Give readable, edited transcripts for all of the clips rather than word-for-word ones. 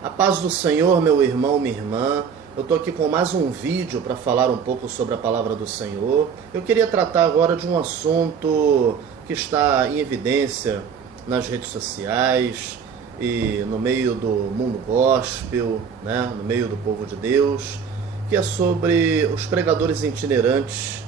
A paz do Senhor, meu irmão, minha irmã. Eu estou aqui com mais um vídeo para falar um pouco sobre a palavra do Senhor. Eu queria tratar agora de um assunto que está em evidência nas redes sociais e no meio do mundo gospel, né? No meio do povo de Deus, que é sobre os pregadores itinerantes,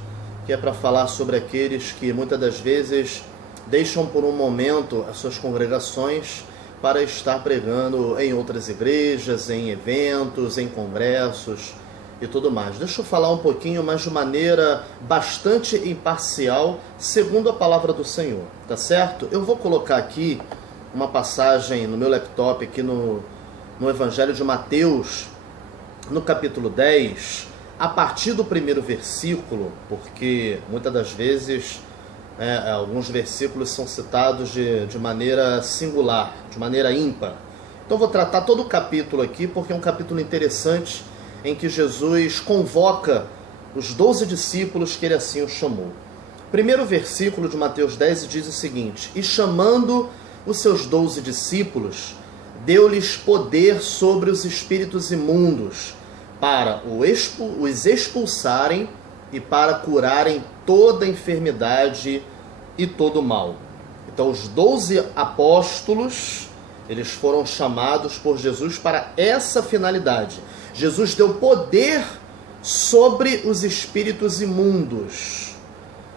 que é para falar sobre aqueles que muitas das vezes deixam por um momento as suas congregações para estar pregando em outras igrejas, em eventos, em congressos e tudo mais. Deixa eu falar um pouquinho, mas de maneira bastante imparcial, segundo a palavra do Senhor, tá certo? Eu vou colocar aqui uma passagem no meu laptop, aqui no Evangelho de Mateus, no capítulo 10, a partir do primeiro versículo, porque muitas das vezes alguns versículos são citados de maneira singular, de maneira ímpar. Então vou tratar todo o capítulo aqui, porque é um capítulo interessante, em que Jesus convoca os 12 discípulos que ele assim os chamou. Primeiro versículo de Mateus 10 diz o seguinte: e chamando os seus 12 discípulos, deu-lhes poder sobre os espíritos imundos, para os expulsarem e para curarem toda enfermidade e todo mal. Então os 12 apóstolos, eles foram chamados por Jesus para essa finalidade. Jesus deu poder sobre os espíritos imundos.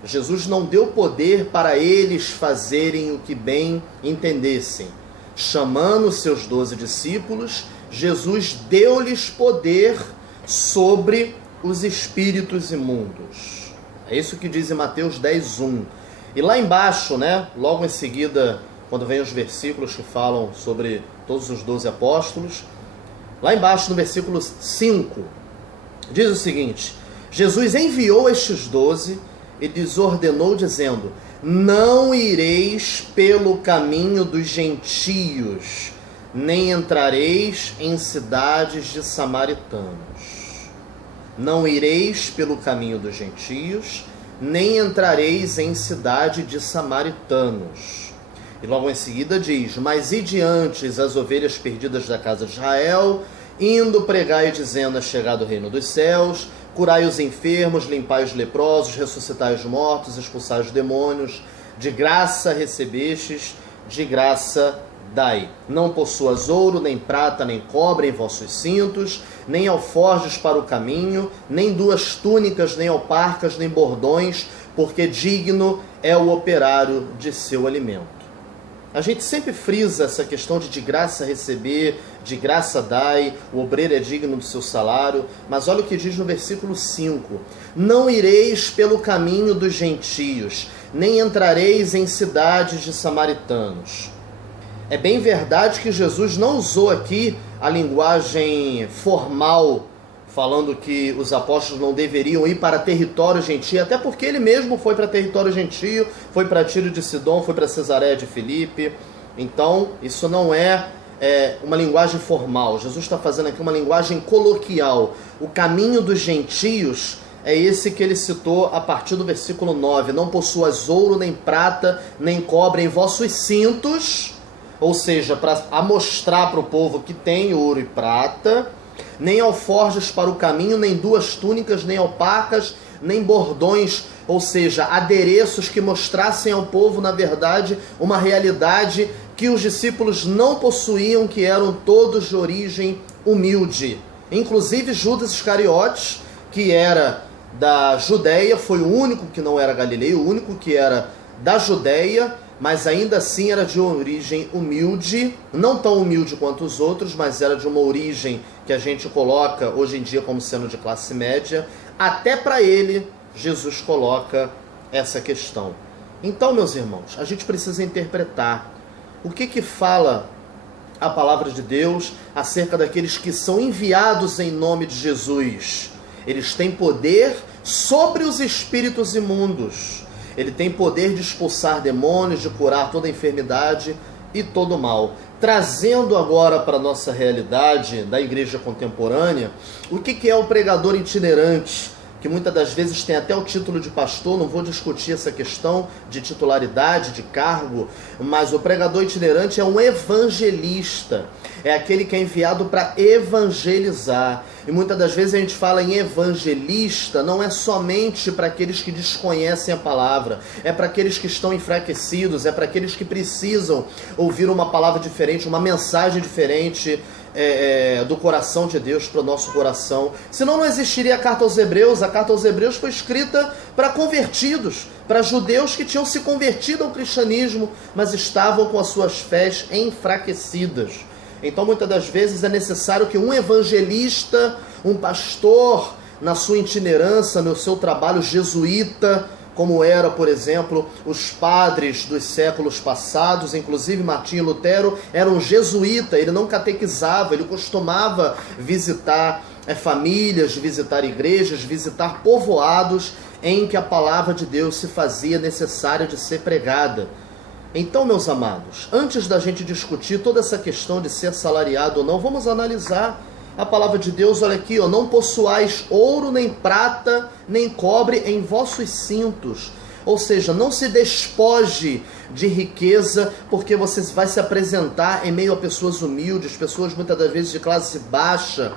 Jesus não deu poder para eles fazerem o que bem entendessem. Chamando os seus 12 discípulos, Jesus deu-lhes poder sobre os espíritos imundos. É isso que diz em Mateus 10:1. E lá embaixo, né, logo em seguida, quando vem os versículos que falam sobre todos os 12 apóstolos, lá embaixo no versículo 5, diz o seguinte: Jesus enviou estes 12 e lhes ordenou, dizendo: não ireis pelo caminho dos gentios, nem entrareis em cidades de samaritanos. Não ireis pelo caminho dos gentios, nem entrareis em cidade de samaritanos. E logo em seguida diz: mas ide antes as ovelhas perdidas da casa de Israel, indo pregai e dizendo: é chegado o reino dos céus, curai os enfermos, limpai os leprosos, ressuscitai os mortos, expulsai os demônios, de graça recebestes, de graça dai. Não possuas ouro, nem prata, nem cobre em vossos cintos, nem alforjes para o caminho, nem 2 túnicas, nem alparcas, nem bordões, porque digno é o operário de seu alimento. A gente sempre frisa essa questão de graça receber, de graça dai, o obreiro é digno do seu salário, mas olha o que diz no versículo 5: não ireis pelo caminho dos gentios, nem entrareis em cidades de samaritanos. É bem verdade que Jesus não usou aqui a linguagem formal, falando que os apóstolos não deveriam ir para território gentio, até porque ele mesmo foi para território gentio, foi para Tiro de Sidom, foi para Cesareia de Filipe. Então, isso não é uma linguagem formal. Jesus está fazendo aqui uma linguagem coloquial. O caminho dos gentios é esse que ele citou a partir do versículo 9. Não possuas ouro, nem prata, nem cobre em vossos cintos, ou seja, para mostrar para o povo que tem ouro e prata, nem alforjes para o caminho, nem 2 túnicas, nem alpacas, nem bordões, ou seja, adereços que mostrassem ao povo, na verdade, uma realidade que os discípulos não possuíam, que eram todos de origem humilde. Inclusive Judas Iscariotes, que era da Judéia, foi o único que não era galileu, o único que era da Judéia, mas ainda assim era de origem humilde, não tão humilde quanto os outros, mas era de uma origem que a gente coloca hoje em dia como sendo de classe média. Até para ele, Jesus coloca essa questão. Então, meus irmãos, a gente precisa interpretar o que fala a palavra de Deus acerca daqueles que são enviados em nome de Jesus. Eles têm poder sobre os espíritos imundos. Ele tem poder de expulsar demônios, de curar toda enfermidade e todo mal. Trazendo agora para a nossa realidade da igreja contemporânea, o que é o pregador itinerante que muitas das vezes tem até o título de pastor. Não vou discutir essa questão de titularidade, de cargo, mas o pregador itinerante é um evangelista, é aquele que é enviado para evangelizar. E muitas das vezes a gente fala em evangelista, não é somente para aqueles que desconhecem a palavra, é para aqueles que estão enfraquecidos, é para aqueles que precisam ouvir uma palavra diferente, uma mensagem diferente do coração de Deus para o nosso coração. Senão não existiria a carta aos Hebreus. A carta aos Hebreus foi escrita para convertidos, para judeus que tinham se convertido ao cristianismo, mas estavam com as suas fés enfraquecidas. Então muitas das vezes é necessário que um evangelista, um pastor, na sua itinerância, no seu trabalho jesuíta, como era, por exemplo, os padres dos séculos passados, inclusive Martinho Lutero era um jesuíta, ele não catequizava, ele costumava visitar famílias, visitar igrejas, visitar povoados em que a palavra de Deus se fazia necessária de ser pregada. Então, meus amados, antes da gente discutir toda essa questão de ser assalariado ou não, vamos analisar a palavra de Deus. Olha aqui, ó: não possuais ouro, nem prata, nem cobre em vossos cintos. Ou seja, não se despoje de riqueza, porque você vai se apresentar em meio a pessoas humildes, pessoas muitas das vezes de classe baixa.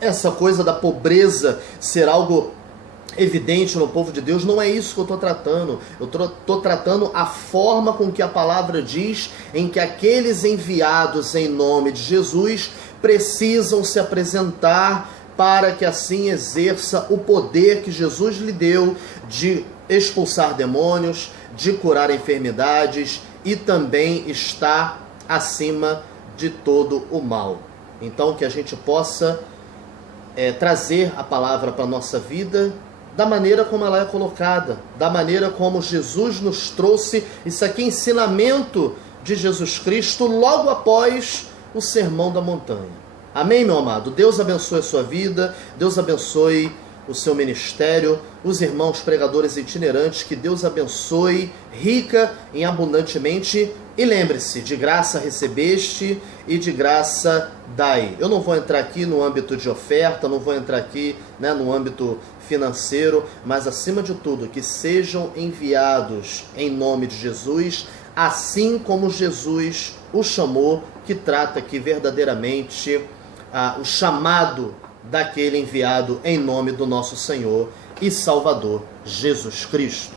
Essa coisa da pobreza ser algo evidente no povo de Deus, não é isso que eu estou tratando. Eu estou tratando a forma com que a palavra diz, em que aqueles enviados em nome de Jesus precisam se apresentar para que assim exerça o poder que Jesus lhe deu de expulsar demônios, de curar enfermidades e também estar acima de todo o mal. Então que a gente possa trazer a palavra para a nossa vida da maneira como ela é colocada, da maneira como Jesus nos trouxe. Isso aqui é ensinamento de Jesus Cristo logo após o Sermão da Montanha. Amém, meu amado? Deus abençoe a sua vida, Deus abençoe o seu ministério, os irmãos pregadores itinerantes, que Deus abençoe rica e abundantemente. E lembre-se, de graça recebeste e de graça dai. Eu não vou entrar aqui no âmbito de oferta, não vou entrar aqui no âmbito financeiro, mas acima de tudo, que sejam enviados em nome de Jesus, assim como Jesus o chamou, que trata aqui verdadeiramente o chamado daquele enviado em nome do nosso Senhor e Salvador Jesus Cristo.